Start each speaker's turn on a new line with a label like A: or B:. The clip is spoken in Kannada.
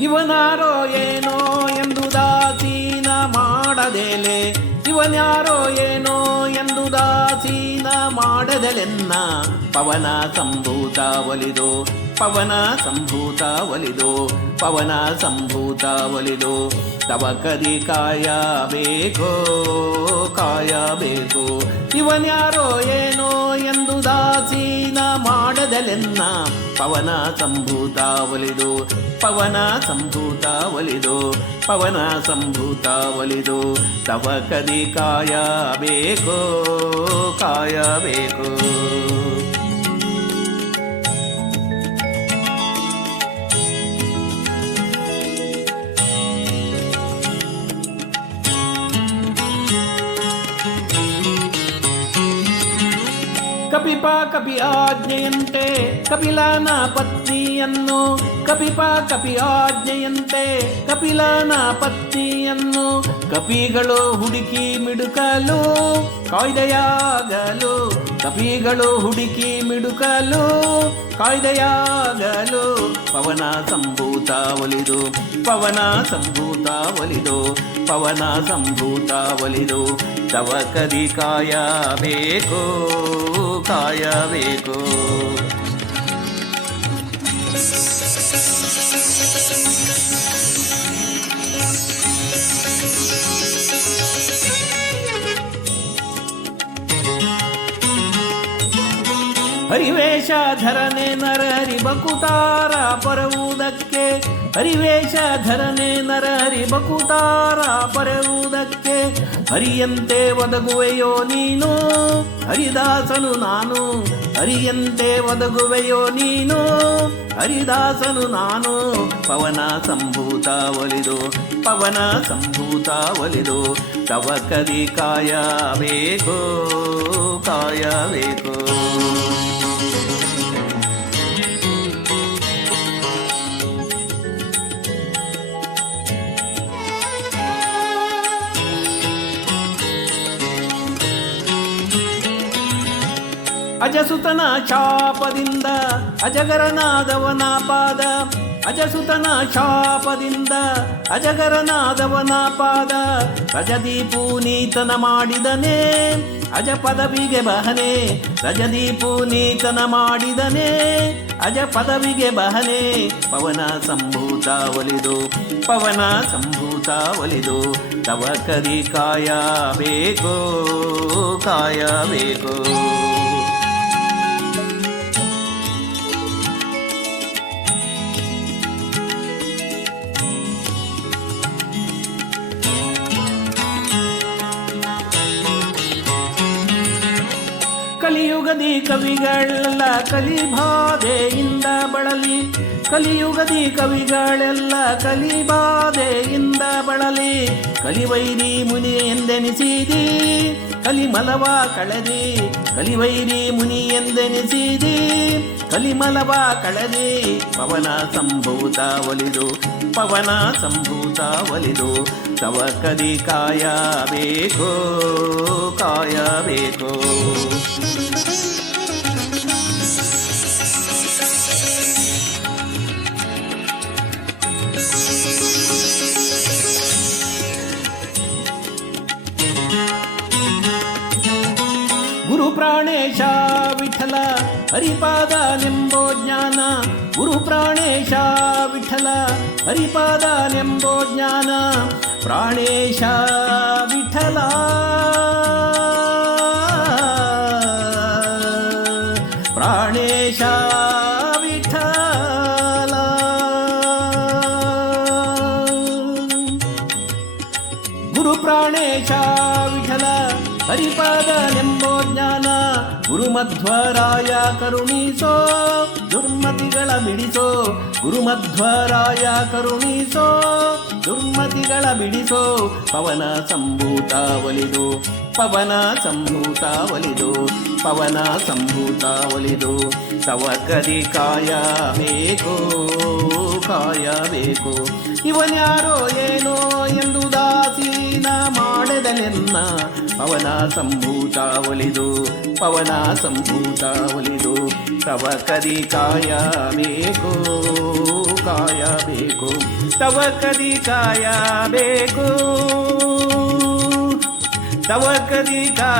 A: ಇವನಾರೋ ಏನೋ ಎಂದು ದಾಸೀನ ಮಾಡದೆಲೆ. ಇವನ್ಯಾರೋ ಏನೋ ಎಂದು ದಾಸೀನ ಮಾಡದಲೆನ್ನ ಪವನ ಸಂಭೂತ ಒಲಿದು ಪವನ ಸಂಭೂತ ಒಲಿದು, ಪವನ ಸಂಭೂತ ಒಲಿದು, ತವ ಕದಿ ಕಾಯಬೇಕೋ, ಕಾಯಬೇಕು. ಇವನ್ಯಾರೋ ಏನೋ ಎಂದು ದಾಸೀನ ಮಾಡದಲೆನ್ನ ಪವನ ಸಂಭೂತ ಒಲಿದು, ಪವನ ಸಂಭೂತ ಒಲಿದು, ಪವನ ಸಂಭೂತ ಒಲಿದು, ತವ ಕದಿ ಕಾಯಬೇಕೋ, ಕಾಯಬೇಕು. ಕಪಿಪ ಕಪಿ ಆಜ್ಞೆಯಂತೆ ಕಪಿಲನ ಪತ್ನಿಯನ್ನು ಕಪಿಪ ಕಪಿ ಆಜ್ಞೆಯಂತೆ ಕಪಿಲನ ಪತ್ನಿಯನ್ನು ಕಪಿಗಳು ಹುಡುಕಿ ಮಿಡುಕಲು, ಕಾಯ್ದೆಯಾಗಲು, ಕಪಿಗಳು ಹುಡುಕಿ ಮಿಡುಕಲು, ಕಾಯ್ದೆಯಾಗಲು, ಪವನ ಸಂಭೂತ ಒಲಿದು, ಪವನ ಸಂಭೂತ ಒಲಿದು, ಪವನ ಸಂಭೂತ ಒಲಿದು, ತವ ಕದಿ ಕಾಯಬೇಕು ಕಾಯಬೇಕು ಹರಿವೇಷಧರನೆ ನರಹರಿ ಬಕುತಾರ ಪರವುದಕ್ಕೆ ಹರಿವೇಷಧರನೆ ನರಹರಿ ಬಕುತಾರ ಪರವುದಕ್ಕೆ ಹರಿಯಂತೆ ಒದಗುವೆಯೋ ನೀನು? ಹರಿದಾಸನು ನಾನು. ಹರಿಯಂತೆ ಒದಗುವೆಯೋ ನೀನು? ಹರಿದಾಸನು ನಾನು. ಪವನ ಸಂಭೂತ ಒಲಿದು, ಪವನ ಸಂಭೂತ ಒಲಿದು, ತವ ಕದಿ ಕಾಯಬೇಕು ಕಾಯಬೇಕು. ಅಜಸುತನ ಶಾಪದಿಂದ ಅಜಗರನಾದವನ ಪಾದ ಅಜಸುತನ ಶಾಪದಿಂದ ಅಜಗರನಾದವನ ಪಾದ ರಜದಿ ಪೂನೀತನ ಮಾಡಿದನೇ ಅಜ ಪದವಿಗೆ ಬಹನೆ. ರಜದಿ ಪೂನೀತನ ಮಾಡಿದನೇ ಅಜ ಪದವಿಗೆ ಬಹನೆ. ಪವನ ಸಂಭೂತ ಒಲಿದು, ಪವನ ಸಂಭೂತ ಒಲಿದು, ತವ ಕರಿ ಕಾಯಬೇಕು ಕಾಯಬೇಕು. ಕಲಿಯುಗದಿ ಕವಿಗಳೆಲ್ಲ ಕಲಿಬಾಧೆಯಿಂದ ಬಳಲಿ. ಕಲಿಯುಗದಿ ಕವಿಗಳೆಲ್ಲ ಕಲಿಬಾಧೆಯಿಂದ ಬಳಲಿ. ಕಲಿವೈರಿ ಮುನಿ ಎಂದೆನಿಸಿದಿ? ಕಲಿಮಲವ ಕಳೆದಿ. ಕಲಿವೈರಿ ಮುನಿ ಎಂದೆನಿಸಿದಿ? ಕಲಿಮಲವ ಕಳೆದಿ. ಪವನ ಸಂಭೂತ ಒಲಿದು. ಪವನ ಸಂಭೂತ ಒಲಿದು. ತವ ಕಲಿ ಕಾಯಬೇಕು ಕಾಯಬೇಕು. गुरुप्राणेशा विठ्ठला हरिपादा निंबो ज्ञाना. गुरुप्राणेशा विठ्ठला हरिपादा निंबो ज्ञाना. प्राणेशा विठ्ठला. प्राणेशा विठ्ठला. गुरुप्राणेशा विठ्ठला हरिपादा निंबो ಗುರು ಮಧ್ವರಾಯ ಕರುಣಿಸೋ, ದುರ್ಮತಿಗಳ ಬಿಡಿಸೋ ಗುರುಮಧ್ವರಾಯ ಕರುಣಿಸೋ, ದುರ್ಮತಿಗಳ ಬಿಡಿಸೋ ಪವನ ಸಂಭೂತ ಒಲಿದು ಪವನ ಸಂಭೂತ ಒಲಿದು ಪವನ ಸಂಭೂತ ಒಲಿದು ತವ ಕದಿ ಕಾಯಬೇಕು ಕಾಯಬೇಕು. ಇವನ್ಯಾರೋ ಏನೋ ಎಂದು ದಾಸೀನ ಪವನನೆನ್ನ ಪವನ ಸಂಭೂತ ಒಲಿದು ಪವನ ಸಂಭೂತ ಒಲಿದು ತವ ಕದಿ ಕಾಯಬೇಕು ಕಾಯಬೇಕು ತವ ಕದಿ ಕಾಯಬೇಕು ತವ ಕದಿ ಕಾಯಬೇಕು